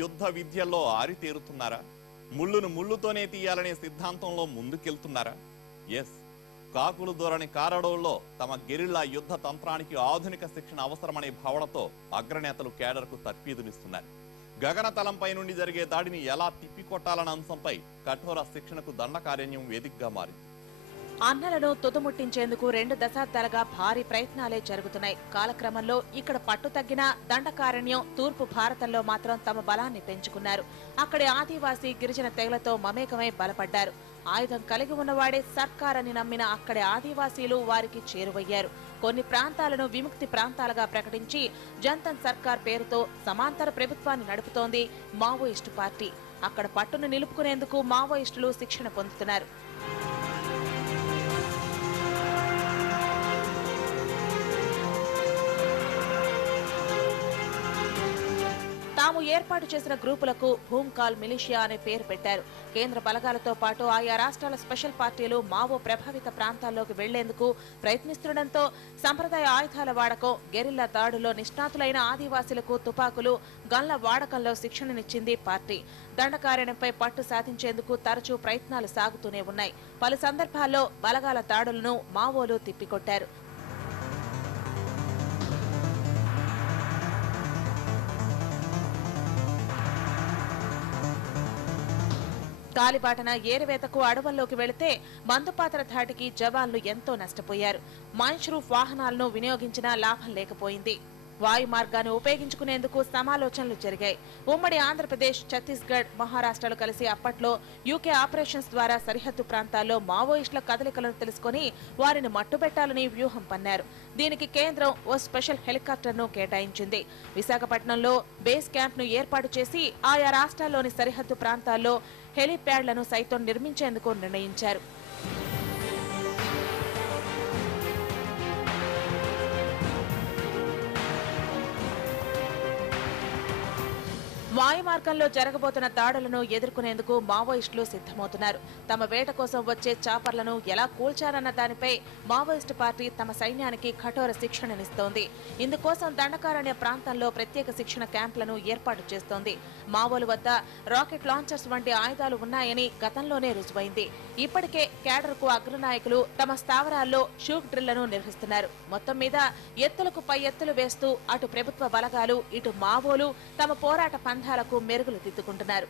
యుద్ధ విద్యల్లో ఆరితేరుతున్నారా? ముళ్ళును ముళ్ళుతోనే తీయాలనే సిద్ధాంతంలో ముందుకెళ్తున్నారా? ఎస్, కాకులు దూరని కారడోల్లో తమ గెరిల్లా యుద్ధ తంత్రానికి ఆధునిక శిక్షణ అవసరమనే భావనతో అగ్రనేతలు కేడర్కు తర్ఫీదునిస్తున్నారు. గగనతలంపై నుండి జరిగే దాడిని ఎలా తిప్పికొట్టాలన్న అంశంపై కఠోర శిక్షణకు దండకారణ్యం వేదికగా మారింది. అన్నలను తుదముట్టించేందుకు 2 దశాబ్దాలుగా భారీ ప్రయత్నాలే జరుగుతున్నాయి. కాలక్రమంలో ఇక్కడ పట్టు తగ్గిన దండకారణ్యం తూర్పు భారతంలో మాత్రం తమ బలాన్ని పెంచుకున్నారు. అక్కడి ఆదివాసీ గిరిజన తెగలతో మమేకమై బలపడ్డారు. ఆయుధం కలిగి ఉన్నవాడే సర్కార్ అని నమ్మిన అక్కడి ఆదివాసీలు వారికి చేరువయ్యారు. కొన్ని ప్రాంతాలను విముక్తి ప్రాంతాలుగా ప్రకటించి జంతన్ సర్కార్ పేరుతో సమాంతర ప్రభుత్వాన్ని నడుపుతోంది మావోయిస్టు పార్టీ. అక్కడ పట్టును నిలుపుకునేందుకు మావోయిస్టులు శిక్షణ పొందుతున్నారు. తాము ఏర్పాటు చేసిన గ్రూపులకు భూమ్కాల్ మిలిషియా అనే పేరు పెట్టారు. కేంద్ర బలగాలతో పాటు ఆయా రాష్ట్రాల స్పెషల్ పార్టీలు మావో ప్రభావిత ప్రాంతాల్లోకి వెళ్లేందుకు ప్రయత్నిస్తుండటంతో సంప్రదాయ ఆయుధాల వాడకం, గెరిల్లా దాడుల్లో నిష్ణాతులైన ఆదివాసీలకు తుపాకులు, గన్ల వాడకంలో శిక్షణనిచ్చింది పార్టీ. దండకారణ్యంపై పట్టు సాధించేందుకు తరచూ ప్రయత్నాలు సాగుతూనే ఉన్నాయి. పలు సందర్భాల్లో బలగాల దాడులను మావోలు తిప్పికొట్టారు. గాలిబాటన ఏరువేతకు అడవుల్లోకి వెళితే మందుపాత్ర ధాటికి జవాన్లు ఎంతో నష్టపోయారు. మైన్స్ రూఫ్ వాహనాలను వినియోగించినా లాభం లేకపోయింది. వాయు మార్గాన్ని ఉపయోగించుకునేందుకు సమాలోచనలు జరిగాయి. ఉమ్మడి ఆంధ్రప్రదేశ్, ఛత్తీస్గఢ్, మహారాష్ట్రలు కలిసి అప్పట్లో యూకే ఆపరేషన్స్ ద్వారా సరిహద్దు ప్రాంతాల్లో మావోయిస్టుల కదలికలను తెలుసుకుని వారిని మట్టుబెట్టాలని వ్యూహం పన్నారు. దీనికి కేంద్రం ఓ స్పెషల్ హెలికాప్టర్ను కేటాయించింది. విశాఖపట్నంలో బేస్ క్యాంప్ ను ఏర్పాటు చేసి ఆయా రాష్ట్రాల్లోని సరిహద్దు ప్రాంతాల్లో హెలిప్యాడ్లను సైతం నిర్మించేందుకు నిర్ణయించారు. వాయు మార్గంలో జరగబోతున్న దాడులను ఎదుర్కొనేందుకు మావోయిస్టులు సిద్ధమవుతున్నారు. తమ వేట కోసం వచ్చే చాపర్లను ఎలా కూల్చారన్న దానిపై మావోయిస్టు పార్టీ తమ సైన్యానికి కఠోర శిక్షణనిస్తోంది. ఇందుకోసం దండకారణ్య ప్రాంతంలో ప్రత్యేక శిక్షణ క్యాంపులను ఏర్పాటు చేస్తోంది. మావోలు వద్ద రాకెట్ లాంచర్స్ వంటి ఆయుధాలు ఉన్నాయని గతంలోనే రుజువైంది. ఇప్పటికే కేడర్కు అగ్రనాయకులు తమ స్థావరాల్లో షూక్ డ్రిల్లను నిర్వహిస్తున్నారు. మొత్తం మీద ఎత్తులకు పై ఎత్తులు వేస్తూ అటు ప్రభుత్వ బలగాలు, ఇటు మావోలు తమ పోరాట పంథాలకు మెరుగులు దిద్దుకుంటున్నారు.